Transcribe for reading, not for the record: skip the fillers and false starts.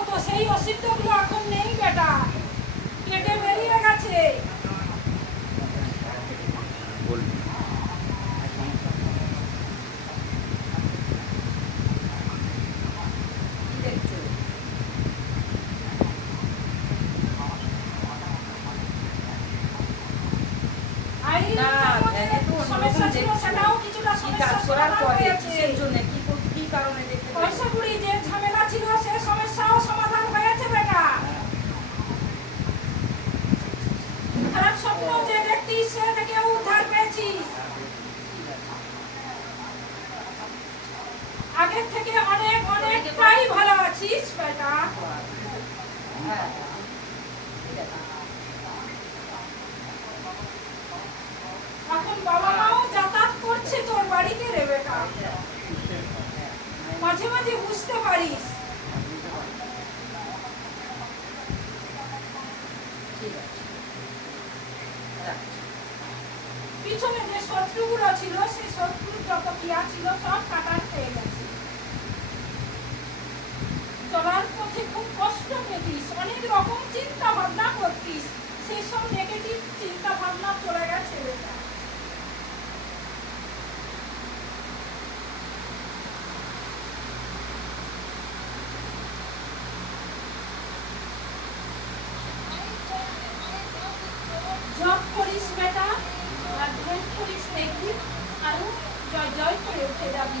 হতো সেই অসিদ্ধগুলো এখন নেই বেটা, কেটে বেরিয়ে গেছে। সমস্যা ছিল সেটাও কিছুটা সমস্যা করার পরে কিসের জন্য কি কারণে দেখতে পয়সা কুড়ি যে ঝামেলা ছিল সে সমস্যাও সমাধান হয়েছে বেটা। খারাপ স্বপ্ন যে দেখতিস সে থেকে উদ্ধার পেয়েছিস। আগের থেকে অনেক অনেকটাই ভালো আছিস বেটা। এখন বাবা মাও যাতায়াত করছে তোর বাড়িতে রে বেটা, মাঝে মাঝে বুঝতে পারিস। পিছনে যে শত্রুগুলো ছিল সেই শত্রুর যত ক্রিয়া ছিল সব কাটার হয়ে গেছে। চলার পথে খুব কষ্ট পেতিস, অনেক রকম চিন্তা ভাবনা করতিস, সেই সব নেগেটিভ চিন্তা ভাবনা চলে গেছে বেটা। জব করিস বেটা, আর ধ্যান করিস দেখবি আরো জয় জয় করে উঠে যাবি।